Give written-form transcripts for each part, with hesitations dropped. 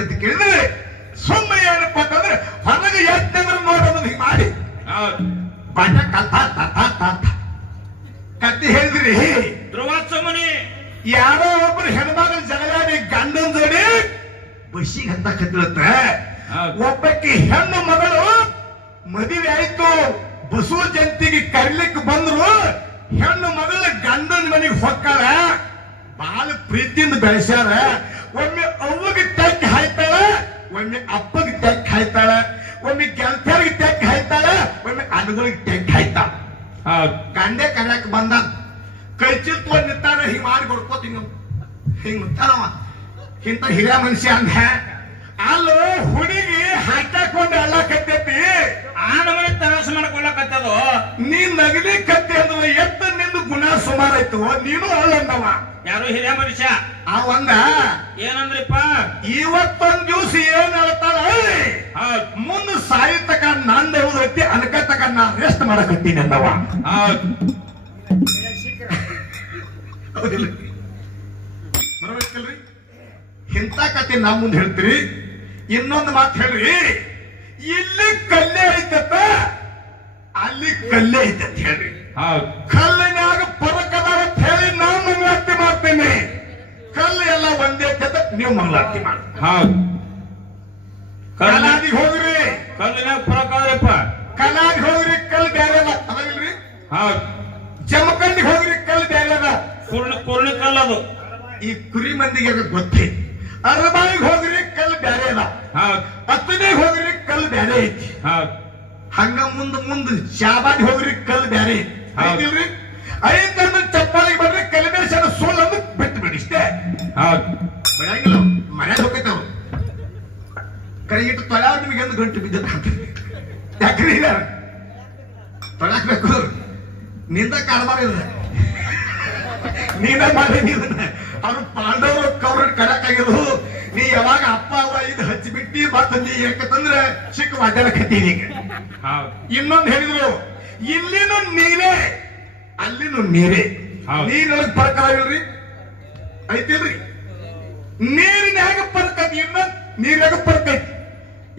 ಅಂತ ಕೇಳಿದ್ರೆ ಸುಮ್ಮನೆ ಏನಪ್ಪ ಅಂತಂದ್ರೆ ಹೊರಗೆ ಎಷ್ಟಂದ್ರೆ ನೋಡೋದು ಹಿಂಗೆ ಮಾಡಿ ಬಾಟ ಕತ್ತಿ ಹೇಳಿದ್ರಿ ಧ್ರುವಾತ್ಸಮನಿ ಯಾರೋ ಒಬ್ಬರು ಹೆಣ್ಮಗಳ ಜಗಳಾಡಿ ಗಂಡನ ಜೋಡಿ ಬಸ್ಸಿಗೆ ಅಂತ ಕತ್ತಿರತ್ತ ಒಬ್ಬಕ್ಕೆ ಹೆಣ್ಣು ಮಗಳು ಮದುವೆ ಆಯ್ತು ಬಸವ ಜಯಂತಿಗೆ ಕರಿಲಿಕ್ಕೆ ಬಂದ್ರು ಹೆಣ್ಣು ಮಗಳ ಗಂಡನ ಮನೆಗೆ ಹೊಕ್ಕಾಳ ಬಾಳ ಪ್ರೀತಿಯಿಂದ ಬೆಳೆಸ್ಯಾರ ಒಮ್ಮೆ ಅವ್ವಗೆ ತೆಕ್ಕ ಹಾಯ್ತಾಳ ಒಮ್ಮೆ ಅಪ್ಪಗೆ ತೆಕ್ಕ ಹಾಯ್ತಾಳ ಒಮ್ಮೆ ಗೆಳತಿಯರಿಗೆ ತೆಕ್ಕ ಹಾಯ್ತಾಳ ಒಮ್ಮೆ ಅಣ್ಣಗಳಿಗೆ ತೆಕ್ಕ ಹಾಯ್ತಾಳ ಗಂಡೆ ಕಡ್ಯಾಕ ಬಂದ ಕೈ ಚಿಲ್ತು ನಿಂತಾರ ಹಿಂಗ್ ಮಾಡಿ ಕೊಡ್ಕೋತ ಹಿಂಗ್ ನಿಂತಾನವ ಇಂತ ಹಿರಿಯ ಮನುಷ್ಯ ಅಂದ ಅಲ್ಲೋ ಹುಡುಗಿ ಹಾಕಾಕೊಂಡು ಅಲ್ಲ ಕತ್ತೈತಿ ಆ ನಮನೆ ತರಾಸ ಮಾಡ್ಕೊಳ್ಳಕತ್ತದು ನೀನ್ ನಗಲಿ ಕತ್ತಿ ಅಂದ್ರೆ ಎತ್ತ ನಿಂದು ಗುಣ ಸುಮಾರು ಆಯ್ತು ನೀನು ಅಲ್ಲಂದವ ಯಾರು ಹಿರಿಯ ಮನುಷ್ಯ ಅವಂದ ಏನಂದ್ರಿಪ್ಪ ಇವತ್ತೊಂದ್ ದಿವ್ಸ ಏನ್ ಹೇಳ್ತಾಳ ಮುಂದೆ ಸಾಯಿ ತಕ ನಂದ ಐತಿ ಅನ್ಕ ತಕ ನಾ ರೆಸ್ಟ್ ಮಾಡಕತ್ತೀನಿ ಅಂದವ ಬರಬೇಕಲ್ರಿ ಇಂಥ ಕತೆ ನಾ ಮುಂದೆ ಹೇಳ್ತೀರಿ ಇನ್ನೊಂದು ಮಾತು ಹೇಳ್ರಿ ಇಲ್ಲಿ ಕಲ್ಲೇ ಐತತ್ತ ಅಲ್ಲಿ ಕಲ್ಲೇ ಐತಂತ ಹೇಳ್ರಿ ಕಲ್ಲಿನಾಗ ಪರಕದಾರ ಅಂತ ಹೇಳಿ ನಾ ಮಂಗಳಾರತಿ ಮಾಡ್ತೇನೆ ಕಲ್ಲು ಎಲ್ಲ ಒಂದೇ ಕದ ನೀವು ಮಂಗಳಾರತಿ ಮಾಡಿ ಕಲಾದಿಗೆ ಹೋಗ್ರಿ ಕಲ್ಲಿನಾಗ ಪರಕಾದ್ರಪ್ಪ ಕಲಾದಿಗೆ ಹೋಗ್ರಿ ಕಲ್ಲು ಬೇರೆ ಅಲ್ಲ ಅದಾಗಿಲ್ರಿ ಜಮಖಂಡಿಗೆ ಹೋಗ್ರಿ ಕಲ್ಲು ಬೇರೆ ಅದ ಕುರ್ಣ ಕಲ್ಲದು ಈ ಕುರಿ ಮಂದಿಗೆ ಗೊತ್ತೈತಿ ಅರಬಾಯಿಗೆ ಹೋಗ್ರಿ ಕಲ್ಲು ಬೇರೆ ಅದ ಹತ್ತನೇಗೆ ಹೋಗ್ರಿ ಕಲ್ಲು ಬೇರೆ ಐತಿ ಹಂಗ ಮುಂದ್ ಶಾಬಾಗಿ ಹೋಗ್ರಿ ಕಲ್ಲು ಬೇರೆ ಐತಿಲ್ರಿ ಐದನ್ನ ಚಪ್ಪಾಳಿಗೆ ಬರ್ರಿ ಕಲಿಮೇಶನ ಸೋಲನ್ನು ಬಿಟ್ಟು ಬಿಡಿ ಇಷ್ಟೇ ಬೆಳಗಿಲ್ಲ ಮನೆ ಹೋಗ್ತೈತವ್ ಕೈ ಇಟ್ಟು ತೊಳ್ಯಾವ ನಿಮಗೆ ಎಂದು ಗಂಟು ಬಿದ್ದ ಯಾಕ್ರಿ ಇಲ್ಲ ತೊಳಾಕ್ಬೇಕು ನಿಂದ ಕಾರವಾರ ಇಲ್ಲ ನೀನ ಮಾಡಿ ಅವ್ರು ಪಾಂಡವರು ಕೌರ ಕಡಕಾಗಿರು ನೀ ಯಾವಾಗ ಅಪ್ಪ ಅವ ಇದು ಹಚ್ಚಿಬಿಟ್ಟಿ ಮತ್ತ ನೀ ಯಾಕಂದ್ರೆ ಚಿಕ್ಕ ಮಾತಾಡಕತ್ತೀನಿ ಈಗ ಇನ್ನೊಂದು ಹೇಳಿದ್ರು ಇಲ್ಲಿನೂ ನೀರೇ ಅಲ್ಲಿನೂ ನೀರೇ ನೀರೊಳಗೆ ಫರ್ಕ್ ಆಗಿಲ್ರಿ ಐತಿಲ್ರಿ ನೀರಿನ ಹೇಗೆ ಫರ್ಕ್ ಐತಿ ಇನ್ನೊಂದು ನೀರಾಗ ಫರ್ಕ್ ಐತಿ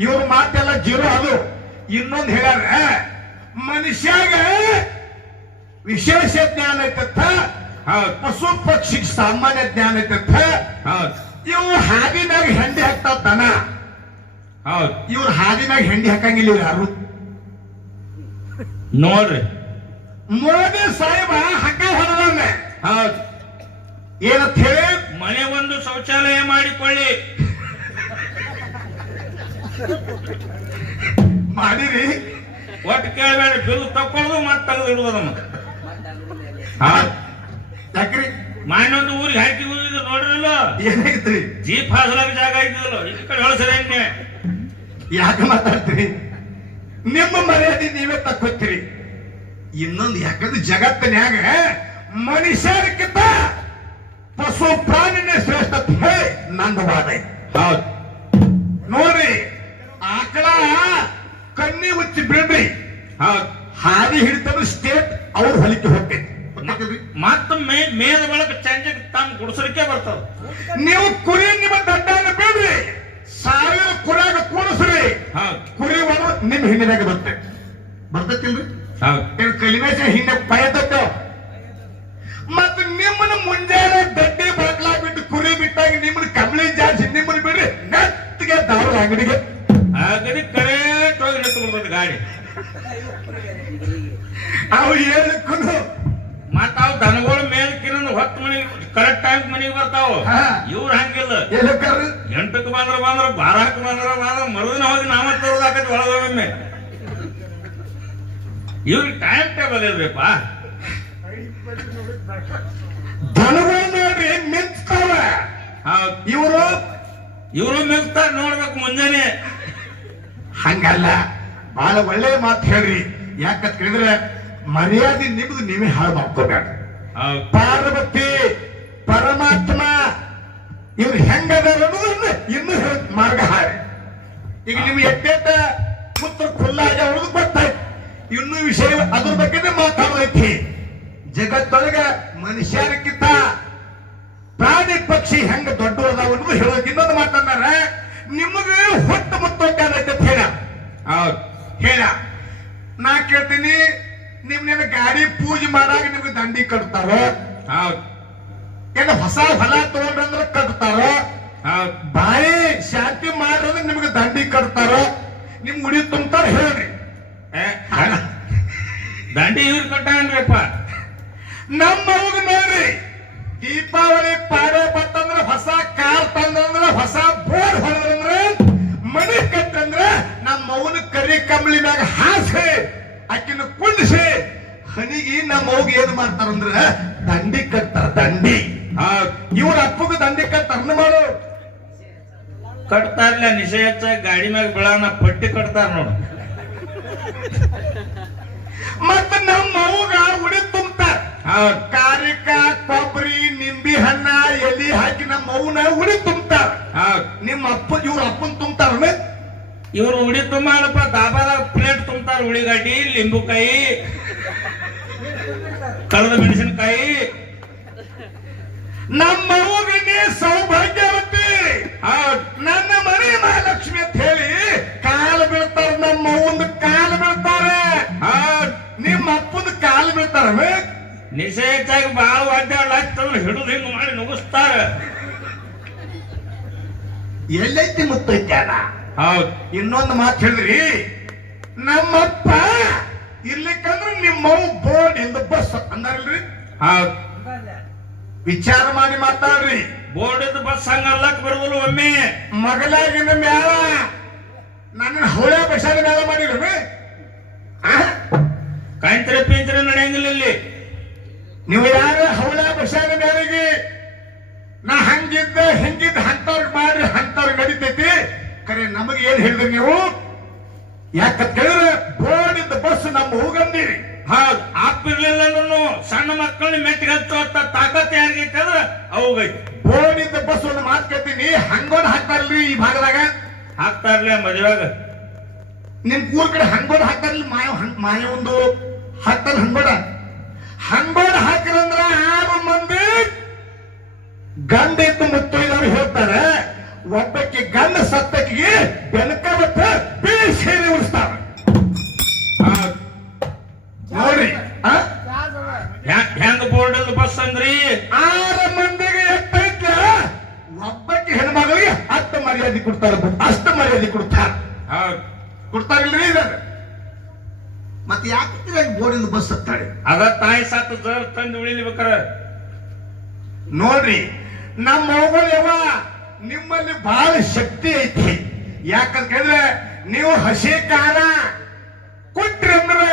ಇವ್ರ ಮಾತೆಲ್ಲ ಜೀರೋ ಅದು ಇನ್ನೊಂದು ಹೇಳ್ಯಾರ ಮನುಷ್ಯಾಗ ವಿಶೇಷ ಜ್ಞಾನ ಐತತ್ತ ಪಶು ಪಕ್ಷಿಗೆ ಸಾಮಾನ್ಯ ಜ್ಞಾನ ಐತತ್ತ ಇವು ಹಾದಿನಾಗ ಹೆಂಡಿ ಹಾಕ್ತಾವ ದನ ಇವ್ರ ಹಾದಿನಾಗ ಹೆಂಡಿ ಹಾಕಂಗಿಲ್ಲ ಇವ್ರು ಯಾರು ನೋಡ್ರಿ ಮೋದಿ ಸಾಹೇಬ ಹಗ್ಗ ಹೊರದವ್ನೆ ಏನಂತ ಹೇಳಿ ಮನೆ ಒಂದು ಶೌಚಾಲಯ ಮಾಡಿಕೊಳ್ಳಿ ಮಾಡಿರಿ ಒಟ್ಟು ಕೇಳಬೇಡ ಬಿಲ್ ತಕೊಳ್ಳೋದು ಮತ್ತೆ ತೆಗೆದು ಇಡುವುದಮ್ಮ ಯಾಕ್ರಿ ಮಾನೊಂದು ಊರಿಗೆ ಹಾಕಿ ಹೋಗಿದ್ರು ನೋಡ್ರಲ್ಲ ಏನಾಗಿತ್ರಿ ಜೀಪ್ ಹಾಸಲಾಗ ಜಾಗ ಇದ್ದಲ್ಲ ಈ ಕಡೆ ಹೊಳಸದಂಗೆ ಯಾಕೆ ಮಾತಾಡ್ತೀರಿ ನಿಮ್ಮ ಮರ್ಯಾದೆ ನೀವೇ ತಕ್ಕೊತ್ತೀರಿ ಇನ್ನೊಂದು ಯಾಕಂದ್ರೆ ಜಗತ್ತಿನ್ಯಾಗ ಮನುಷ್ಯರಿಗಿಂತ ಪಶು ಪ್ರಾಣಿನೇ ಶ್ರೇಷ್ಠ ಅಂತ ಹೇಳಿ ನಂದು ವಾದ ಹೌದು ನೋಡ್ರಿ ಆಕಳ ಕಣ್ಣಿ ಉಚ್ಚಿ ಬಿಡ್ರಿ ಹಾದಿ ಹಿಡಿತಂದ್ರೆ ಸ್ಟೇಟ್ ಅವ್ರ ಹೊಲಿಕೆ ಹೋಗ್ತೈತಿ ಮತ್ತೊಮ್ಮೆ ಮೇದ ಬಳಕ ಚಂಜ ತಮ್ಮ ಗುಡಿಸಲಿಕ್ಕೆ ಬರ್ತಾವ ನೀವು ಕುರಿ ನಿಮ್ಮ ದಡ್ಡಾನ ಬಿಡ್ರಿ 1000 ಕುರಿಯಾಗ ಕೂಡಿಸ್ರಿ ಕುರಿ ಒಂದು ನಿಮ್ ಹಿಂದಿನಾಗ ಬರ್ತೈತಿಲ್ರಿ ಕಲಿಮೇಶ ಹಿಂದೆ ಪಯತಕ್ಕ ಮತ್ತ ನಿಮ್ಮನ್ನ ಮುಂಜಾನೆ ದಡ್ಡಿ ಬಾಗ್ಲಾಗ ಬಿಟ್ಟು ಕುರಿ ಬಿಟ್ಟಾಗ ನಿಮ್ಮನ್ನ ಕಮಲಿ ಜಾಸ್ತಿ ನಿಮ್ಮನ್ನ ಬಿಡ್ರಿ ನೆತ್ತಿಗೆ ದಾವರ ಅಂಗಡಿಗೆ ಅಂಗಡಿ ಕರೆಕ್ಟ್ ಹೋಗಿ ನಿಂತ್ಕೊಂಡ್ಬಂದ ಗಾಡಿ ಅವು ಹೇಳಕ್ಕೂ ಮತ್ತ ಅವ್ ದನಗಳ ಮೇಲ್ಕಿನ ಹೊತ್ತು ಮನೆಗೆ ಕರೆಕ್ಟ್ ಟೈಮ್ ಮನೆಗೆ ಬರ್ತಾವ ಇವ್ರು ಹಂಗಿಲ್ಲ 8ಕ್ಕೆ ಬಂದ್ರ 12ಕ್ಕೆ ಬಂದ್ರ ಮರುದಿನ ಹೋಗಿ ನಾಮ ತರೋದಾಕತಿ ಒಳಗೊಮ್ಮೆ ಇವ್ರಿಗೆ ಟೈಮ್ ಟೇಬಲ್ ಇರ್ಬೇಕ ದನಗಳು ನೋಡ್ರಿ ಮಿಂಚ್ತಾವ ಇವರು ಮಿಂಚ್ತಾರ ನೋಡ್ಬೇಕು ಮುಂಜಾನೆ ಹಂಗಲ್ಲ ಬಹಳ ಒಳ್ಳೆ ಮಾತು ಹೇಳ್ರಿ ಯಾಕಂತ ಕೇಳಿದ್ರೆ ಮರ್ಯಾದೆ ನಿಮ್ದು ನೀವೇ ಹಾಳು ಮಾಡ್ಕೋಬೇಡ ಪಾರ್ವತಿ ಪರಮಾತ್ಮ ಇವ್ರು ಹೆಂಗದಾರ ಅನ್ನೋದನ್ನ ಇನ್ನೂ ಮಾರ್ಗ ಹಾರಿ ಈಗ ನಿಮ್ಗೆ ಎಟ್ಟೆಟ್ಟ ಪುತ್ರ ಖುಲ್ಲಾಗಿ ಅವ್ರದ್ದು ಗೊತ್ತಾಯ್ತು ಇನ್ನೂ ವಿಷಯ ಅದ್ರ ಬಗ್ಗೆ ಮಾತಾಡೋದೈತಿ ಜಗತ್ತೊಳಗ ಮನುಷ್ಯರಿಗಿಂತ ಪ್ರಾಣಿ ಪಕ್ಷಿ ಹೆಂಗ ದೊಡ್ಡ ಅದಾವ ಅನ್ನೋದು ಹೇಳೋದು ಇನ್ನೊಂದು ಮಾತಂದಾರ ದಂಡಿ ಕಟ್ತಾರ, ಹೌದ್ ಏನ ಹೊಸ ಹೊಲ ತಗೊಂಡ್ರಂದ್ರ ಕಟ್ತಾರ, ಹೌದ್ ಬಾಯಿ ಶಾಂತಿ ಮಾಡ್ರಂದ್ರೆ ನಿಮ್ಗೆ ದಂಡಿ ಕಟ್ತಾರ, ನಿಮ್ ಮುಡಿ ತುಂಬ್ತಾರ ಹೇಳ್ರಿ. ದಂಡಿ ಇವ್ರು ಕಟ್ಟಾನ್ರಿಪ್ಪ. ನಮ್ಮ ಅವ್ಗ ನೋಡ್ರಿ, ದೀಪಾವಳಿ ಪಾಡೆ ಬತ್ತಂದ್ರ ಹೊಸ ಕಾರ್ ತಂದ್ರ ಹೊಸ ಬೋರ್ಡ್ ಹೊಡೆದ್ರ ಮನೆ ಕಟ್ಟಂದ್ರ ನಮ್ಮ ಅವನ ಕರಿ ಕಂಬಳಿ ಮ್ಯಾಗ ಹಾಸಿ ಆಕಿನ ಕುಂಡಿಸಿ ಹನಿಗಿ ನಮ್ಮ ಅವ್ಗ ಏನ್ ಮಾಡ್ತಾರಂದ್ರ ದಂಡಿ ಕಟ್ತಾರ. ದಂಡಿ ಇವ್ರ ಅಪ್ಪಗ ದಂಡಿ ಕಟ್ತಾರ ಮಾಡು ಕಟ್ತಾರಲ್ಲ. ನಿಶೆ ಹೆಚ್ಚ ಗಾಡಿ ಮ್ಯಾಗ ಬೀಳಾನ ಪಟ್ಟಿ ಕಟ್ತಾರ ನೋಡು. ಮತ್ತ ನಮ್ಮ ಅವ್ಗ ಉಡಿ ತುಂಬ್ತಾರ. ಕಾರಿಕ ಕೊಬ್ಬರಿ ನಿಂಬಿ ಹಣ್ಣ ಎಲಿ ಹಾಕಿ ನಮ್ಮ ಅವ್ನ ಉಡಿ ತುಂಬ್ತಾರ. ನಿಮ್ಮ ಅಪ್ಪ ಇವ್ರ ಅಪ್ಪನ್ ತುಂಬ್ತಾರ. ಇವ್ರು ಉಡಿ ತುಂಬಾಳಪ್ಪ. ದಾಬಾದಾಗ ಪ್ಲೇಟ್ ತುಂಬ್ತಾರ. ಉಳಿಗಡ್ಡಿ, ಲಿಂಬುಕಾಯಿ, ಕಳದ ಮೆಣಸಿನಕಾಯಿ. ನಮ್ಮ ಅವ್ಗನೇ ಸೌಭಾಗ್ಯವತಿ, ನನ್ನ ಮನೆ ಮಹಾಲಕ್ಷ್ಮಿ ಅಂತ ಹೇಳಿ ಕಾಲು ಬೀಳ್ತಾರ. ನಮ್ಮ ಅವ್ವಂದು ಕಾಲು ಬೀಳ್ತಾರೆ, ನಿಮ್ಮ ಅಪ್ಪದ ಕಾಲು ಬೀಳ್ತಾರ. ನಿಶೆ ಹೆಚ್ಚಾಗಿ ಬಾಳ ಅಡ್ಡಾಡ್ಲಾಗ್ತವ್ರು ಹಿಡಿದು ಹಿಂಗ್ ಮಾಡಿ ನುಗ್ಗಿಸ್ತಾರ. ಎಲ್ಲೈತಿ ಮುತ್ತೈತ್ಯಾನ. ಹೌದ್ ಇನ್ನೊಂದು ಮಾತು ಹೇಳಿದ್ರಿ, ನಮ್ಮಪ್ಪ ಇರ್ಲಿಕ್ಕಂದ್ರ ನಿಮ್ಮವ್ ಬೋರ್ಡ್ ಇಂದ ಬಸ್ ಅಂದಾರಲ್ರಿ. ಹೌದ್ ವಿಚಾರ ಮಾಡಿ ಮಾತಾಡ್ರಿ. ಬೋರ್ಡ್ ಬಸ್ ಹಂಗಲ್ಲಕ್ ಬರುದಿಲ್ಲ. ಒಮ್ಮೆ ಮಗಲಾಗಿನ ಮ್ಯಾಲ ನನ್ನ ಹೌಳೆ ಬಸಾದ ಮ್ಯಾಲ ಮಾಡಿದ್ರಿ. ಕಾಂತ್ರೆ ಪಿಂತ್ರೆ ನಡೆಯಂಗಿಲ್ಲ ಇಲ್ಲಿ. ನೀವು ಯಾರ ಹೌಳ ಬಸಾದ ಮ್ಯಾಲಿಗೆ ನಾ ಹಂಗಿದ್ದ ಹಿಂಗಿದ್ದ ಅಂತವ್ರಿಗೆ ಮಾಡ್ರಿ, ಅಂತವ್ರಿಗೆ ನಡೀತೈತಿ. ಕರೆ ನಮಗೆ ಏನ್ ಹೇಳಿದ್ರಿ ನೀವು? ಯಾಕಂತ ಕೇಳಿದ್ರೆ ಬೋರ್ಡ್ ಇದ್ದ ಬಸ್ ನಮ್ಮ ಹೋಗಂದಿರಿ. ಹೌದ್ ಆಪಿರ್ಲಿಲ್ಲ ಅಂದ್ರೂ ಸಣ್ಣ ಮಕ್ಕಳನ್ನ ಮೆಟ್ಟಿಗೆ ಹಚ್ಚುವಂತ ತಾಕತ್ ಯಾರಿಗೈತೆ ಅಂದ್ರ ಅವಾಗೈತಿ. ಬೋರ್ಡ್ ಇದ್ದ ಬಸ್ ಒಂದು ಮಾತು ಕೇಳ್ತೀನಿ, ಹಂಗೋಡ್ ಹಾಕ್ತಾರಲ್ರಿ ಈ ಭಾಗದಾಗ. ಹಾಕ್ತಾರ್ಲಿ ಮದುವೆಗ. ನಿಮ್ ಕೂರ್ ಕಡೆ ಹಂಗೋಡ್ ಹಾಕ್ತಾರಲ್ರಿ. ಮಾಯ ಒಂದು ಹಾಕ್ತಾರ ಹಂಗೋಡ. ಹಂಗೋಡ್ ಹಾಕಿರಂದ್ರ 6 ಮಂದಿ ಗಂಡ ಇದ್ದು ಮುತ್ತೈದವ್ರು ಹೇಳ್ತಾರೆ, ಒಬ್ಬಕ್ಕೆ ಗಂಡ ಸತ್ತಕ್ಕೆ ಬೆನಕ ಮತ್ತು ಬಿಳಿ ಸೇರಿ ಉಳಿಸ್ತಾರ. ನೋಡ್ರಿ ಹೆಂಗ್ ಬೋರ್ಡ್ ಬಸ್ ಅಂದ್ರಿ? 6 ಮಂದಿಗೆ ಎಷ್ಟೈತೆ, ಒಬ್ಬಕ್ಕೆ ಹೆಣ್ಮಗಳಿಗೆ ಅಷ್ಟು ಮರ್ಯಾದೆ ಕೊಡ್ತಾರ, ಅಷ್ಟು ಮರ್ಯಾದೆ ಕೊಡ್ತಾರ. ಕೊಡ್ತಾರಿಲ್ರಿ ಇದ. ಮತ್ತೆ ಯಾಕೆ ಬೋರ್ಡಿಂದ ಬಸ್ ಹತ್ತಾಳೆ? ಅದ ತಾಯಿ ಸತ್ತು ಜರ್ ತಂದು ಉಳಿಲಿಬೇಕಾರ. ನೋಡ್ರಿ ನಮ್ಮ ಮಗಳು ಯಾವ ನಿಮ್ಮಲ್ಲಿ ಬಹಳ ಶಕ್ತಿ ಐತಿ. ಯಾಕಂತ ಕೇಳಿದ್ರೆ ನೀವು ಹಸಿ ಖಾರ ಕೊಟ್ರಿ ಅಂದ್ರೆ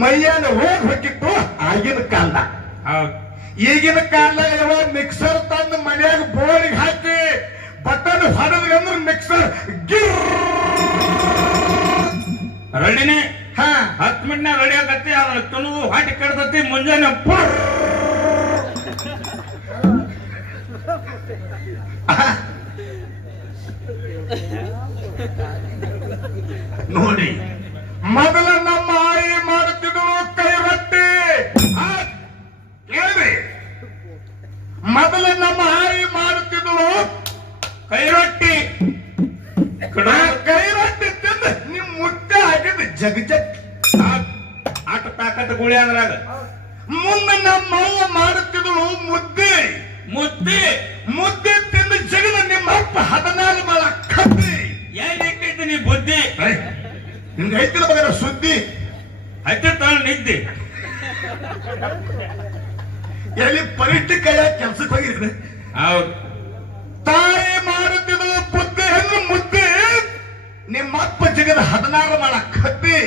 ಮೈಯನ್ನು ಹೋಗಿ ಹೋಗಿತ್ತು ಆಗಿನ ಕಾಲ. ಈಗಿನ ಕಾಲದಾಗ ಯಾವ ಮಿಕ್ಸರ್ ತಂದು ಮನ್ಯಾಗ ಬೋರ್ಡಿಗೆ ಹಾಕಿ ಬಟನ್ ಹೊಡೆದ್ರಿ ಅಂದ್ರೆ ಮಿಕ್ಸರ್ ರೆಡಿನೇ. 10 ಮಿನಿಟ್ನ ರೆಡಿ ಆಗತ್ತಿ. ಅದನ್ನ ತುಳುದು ಹಾಟಿ ಕಡ್ದತಿ. ಮುಂಜಾನೆ ನೋಡಿ, ಮೊದಲ ನಮ್ಮ ಆಯಿ ಮಾಡುತ್ತಿದ್ದಳು ಕೈ ರೊಟ್ಟಿ. ಕೇಳ್ರಿ, ಮೊದಲ ನಮ್ಮ ಆಯಿ ಮಾಡುತ್ತಿದ್ದಳು ಕೈ ರೊಟ್ಟಿ. ಕೈ ರೊಟ್ಟಿ ತಿಂದು ನಿಮ್ ಮುಟ್ಟೆ ಹಾಕಿದ್ದು ಜಗ್ ಆಟ ತಾಕತ್ ಗುಳಿ ಅದ್ರಾಗ. ಮುಂದೆ ನಮ್ಮ ಅವ್ವ ಮಾಡುತ್ತಿದ್ದಳು ಮುದ್ದೆ. ಮುದ್ದೆ ಮುದ್ದೆ ತಿಂದು ಜಗದ ನಿಮ್ಮ ಅಪ್ಪ 14 ಮಳ ಕತ್ತಿ. ಏನ್ ಇಟ್ಟಿದ್ದು ನೀ ಬುದ್ಧಿ? ನಿಮ್ಗೆ ಐತಿಲ್ಲ ಮಗನ ಸುದ್ದಿ. ಹತ್ತಿ ತಾನು ನಿದ್ದೆ. ಎಲ್ಲಿ ಪರಿಷ್ಠ ಕೈಯ ಕೆಲ್ಸಕ್ಕೆ ಹೋಗಿದ್ರೆ ಹೌದು. ತಾಯಿ ಮಾಡುತ್ತಿದ್ದಳು ಬುದ್ಧಿ ಹೆಣ್ಣು ಮುದ್ದೆ. ನಿಮ್ಮ ಅಪ್ಪ ಜಗದ 14 ಮಳ ಕತ್ತಿ.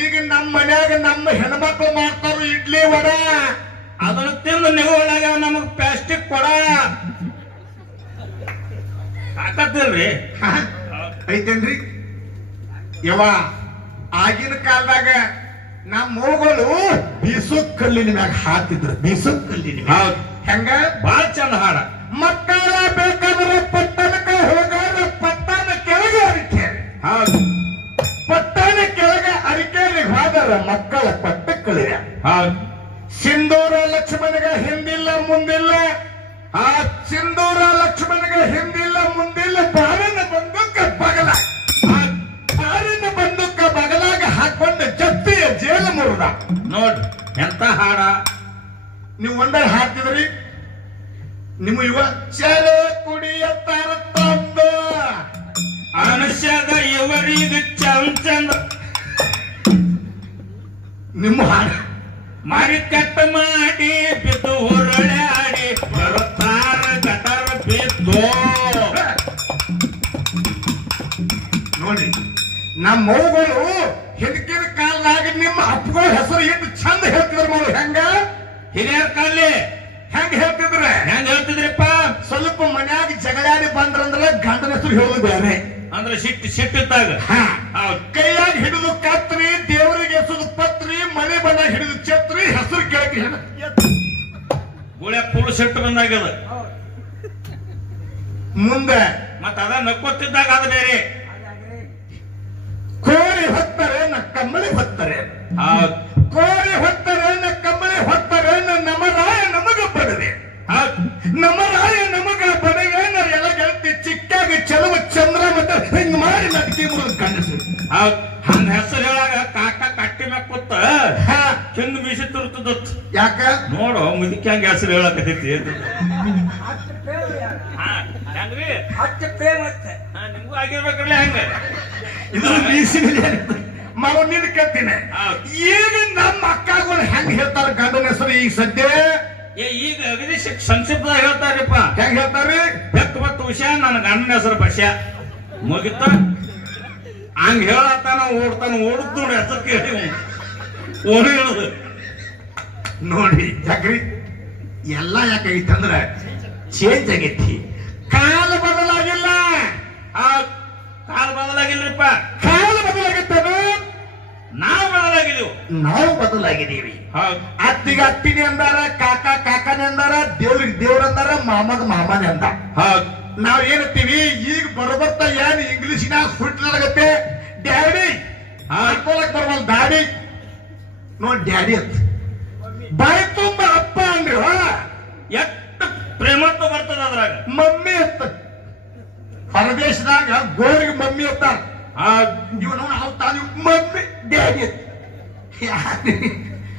ಈಗ ನಮ್ಮ ಮನ್ಯಾಗ ನಮ್ಮ ಹೆಣ್ಮಕ್ಳು ಮಾಡ್ತಾರ ಇಡ್ಲಿ ವಡ. ಅದನ್ನ ತಿಂದು ನಿಗೋಳಾಗ ನಮಗ್ ಪ್ಲಾಸ್ಟಿಕ್ ಕೊಡ. ತಾಕತ್ತಿಲ್ರಿ. ಐತೇನ್ರಿ ಯವ? ಆಗಿನ ಕಾಲದಾಗ ನಮ್ಮ ಮಗಳು ಬೀಸು ಕಲ್ಲಿನ ಮ್ಯಾಗ ಹಾಕ್ತಿದ್ರು. ಬೀಸು ಕಲ್ಲಿನ ಹೌದು. ಹೆಂಗ ಬಾಳ ಚಂದ ಹಾಡ. ಮಕ್ಕಳ ಬೇಕಾದ್ರೆ ಪಟ್ಟಣಕ್ಕ ಹೋಗಾರ ಪಟ್ಟಣ ಕೆಳಗೆ ಅರಿಕೆ. ಹೌದು. ಪಟ್ಟಣ ಕೆಳಗೆ ಅರಿಕೆಯಲ್ಲಿ ಹೋದರ ಮಕ್ಕಳ ಪಟ್ಟಕ್ಕಳಿಗ. ಹೌದು. ಸಿಂಧೂರ ಲಕ್ಷ್ಮಣಗ ಹಿಂದಿಲ್ಲ ಮುಂದಿಲ್ಲ. ಆ ಸಿಂಧೂರ ಲಕ್ಷ್ಮಣಗ ಹಿಂದಿಲ್ಲ ಮುಂದಿಲ್ಲ. ಬಾರಿನ ಬಂದೂಕ ಬಗಲ. ಬಾರಿನ ಬಂದೂಕ ಬಗಲಾಗ ಹಾಕೊಂಡು ಜಪ್ತಿಯ ಜೇಲು ಮುರಿದ. ನೋಡ್ ಎಂತ ನೀವು ಒಂದಾಗ ಹಾಕ್ತಿದ್ರಿ ನಿಮ್ಮ ಇವ ಚಲ ಕುಡಿಯತ್ತಾರ ತಂದ ಅನಸ್ಯಾದ ಇವರಿಗೆ ಚಂದ ಚಂದ ನಿಮ್ಮ ಹಾಡು ಮಾರಿ ಕಟ್ಟ ಮಾಡಿ ಬಿದ್ದು ಹೊರಳಾಡಿ ಬರುತ್ತಾರ ಗಟರ ಬಿದ್ದು ನೋಡಿ ನಮ್ಮ ಮೌಗಳು ಹಿಂದಕಿನ ಕಾಲದಾಗ ನಿಮ್ಮ ಅಪ್ಪಗಳ ಹೆಸರು ಎಷ್ಟು ಚಂದ ಹೇಳ್ತಿದ್ರ ಮೌ ಹೆಂಗ ಹಿರಿಯರ ಕಾಲಿ ಹೆಂಗ ಹೇಳ್ತಿದ್ರ ಹೆಂಗ್ ಹೇಳ್ತಿದ್ರಿಪ್ಪ ಸ್ವಲ್ಪ ಮನ್ಯಾಗ ಜಗಳಾಡಿ ಬಂದ್ರಂದ್ರ ಗಂಡನ ಹೆಸರು ಹೇಳೋದು ಬೇರೆ ಅಂದ್ರೆ ಸಿಟ್ಟಿದ್ದಾಗ ಕೈಯಾಗ ಹಿಡಿದು ಕತ್ರಿ ದೇವರಿಗೆ ಎಸೋದು ಪತ್ರಿ ಮನೆ ಬಣ್ಣ ಹಿಡಿದು ಛತ್ರಿ ಹೆಸರು ಕೇಳಕ್ಕೆ ಗುಳೆ ಪುಲ್ ಸಿಟ್ಟು ಬಂದಾಗ್ಯದ ಮುಂದೆ ಮತ್ತ ಅದ ನಕ್ಕೋತಿದ್ದಾಗ ಅದು ಬೇರೆ ಕೋರಿ ಹೊತ್ತರೆ ನ ಕಮ್ಮಳಿ ಹೊತ್ತರೆ ಕೋರಿ ಹೊತ್ತರೆ ನ ಕಮ್ಮಳಿ ಹೊತ್ತರೆ ನಮ್ಮ ರಾಯ ನಮಗ ಬಡವೆ ನಮ್ಮ ರಾಯ ನಮಗ ಬಡವೆ ಎಲ್ಲ ಗೆಳತಿ ಚಿಕ್ಕಾಗಿ ಚಲವ ಚಂದ್ರ ಮತ್ತೆ ಹಿಂಗ್ ಮಾಡಿ ನಟ್ಟಿ ಕಾಣಿಸ್ತು ಹಂಗ ಹೆಸರು ಹೇಳಾಗ ಕಾಕ ಕಟ್ಟಿ ಮ್ಯಾಗ ಕೂತ ಹಿಂಗ್ ಮೀಸಿ ತುರ್ತದತ್ ಯಾಕ ನೋಡು ಮುದುಕಿ ಹಂಗ ಹೆಸರು ಹೇಳಕತ್ತೈತಿ ನಿಮ್ಗೂ ಆಗಿರ್ಬೇಕಲ್ಲ ಹಂಗ ಇದು ಮೀಸಿನ ಮಾವ ನಿನ್ ಕೇಳ್ತೀನಿ ಈಗ ನಮ್ಮ ಅಕ್ಕಗಳು ಹೆಂಗ್ ಹೇಳ್ತಾರ ಗಂಡನ ಹೆಸರು ಈಗ ಸದ್ಯ ಈಗ ಅಗದಿ ಸಂಕ್ಷಿಪ್ತದಾಗ ಹೇಳ್ತಾರಪ್ಪ ಹೆಂಗ್ ಹೇಳ್ತಾರ್ರಿ ಬೆಕ್ಕ ಮತ್ತು ವಿಷಯ ನನ್ನ ಗಂಡನ ಹೆಸರು ಬಸ್ಯ ಮುಗಿತ ಹಂಗ ಹೇಳತ್ತಾನ ಓಡ್ತಾನ ಓಡುದ್ ನೋಡಿ ಹೆಸರು ಕೇಳಿ ಓಡಿ ಹೇಳುದು ನೋಡಿ ಯಾಕ್ರಿ ಎಲ್ಲ ಯಾಕಾಗಿತ್ತಂದ್ರ ಚೇಂಜ್ ಆಗೈತಿ ಕಾಲ ಬದಲಾಗಿಲ್ಲ ಕಾಲ ಬದಲಾಗಿಲ್ರಿಪ್ಪ ಕಾಲ ಬದಲಾಗಿತ್ತದ ನಾವು ಬದಲಾಗಿದ್ದೀವಿ ನಾವು ಬದಲಾಗಿದ್ದೀವಿ ಅತ್ತಿಗೆ ಅತ್ತಿನಿ ಅಂದಾರ ಕಾಕ ಕಾಕನೇ ಅಂದಾರ ದೇವ್ರಿಗೆ ದೇವ್ರ ಅಂದಾರ ಮಾಮಗ ಮಾಮನೇ ಅಂದ ನಾವ್ ಏನತ್ತೀವಿ ಈಗ ಬರಬರ್ತಾ ಏನ್ ಇಂಗ್ಲಿಷ್ನಾಗ ಹುಟ್ಟಲಾಗತ್ತೆ ಡ್ಯಾಡಿ ಹಾಕೋಲಕ್ ಬರವಲ್ ದಾಡಿ ನೋಡ್ ಡ್ಯಾಡಿ ಅಂತ ಬಾಯಿ ತುಂಬ ಅಪ್ಪ ಅಂದ್ರಿ ಎಷ್ಟು ಪ್ರೇಮತ್ವ ಬರ್ತದ ಅದ್ರಾಗ ಮಮ್ಮಿ ಅಂತ ಹೊರದೇಶದಾಗ ಗೋರಿಗೆ ಮಮ್ಮಿ ಅಂತ ಇವನು ತಾನು ಮಮ್ಮಿ ಡ್ಯಾಡಿ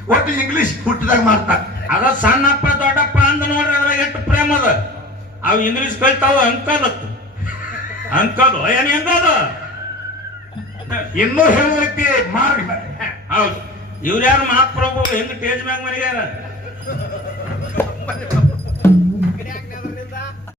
ಒಟ್ಟು ಇಂಗ್ಲಿಷ್ ಹುಟ್ಟಿದಾಗ ಮಾಡ್ತಾರ ಅದ ಸಣ್ಣಪ್ಪ ದೊಡ್ಡಪ್ಪ ಅಂದ ನೋಡ್ರಿ ಅದ್ರಾಗ ಎಷ್ಟು ಪ್ರೇಮ ಅದ ಅವು ಇಂಗ್ಲಿಷ್ ಕಲ್ತಾವ ಅಂಕಲ್ ಅಂಕಲ್ ಏನ್ ಹೆಂಗದ ಇನ್ನೂ ಹೇಳೋದಕ್ಕೆ ಮಾರ್ಗ ಹೌದು ಇವ್ರ್ಯಾರು ಮಹಾಪ್ರಭು ಹೆಂಗ್ ಟೇಜ್ ಮ್ಯಾಗ ಮರಿಗ್ಯಾರ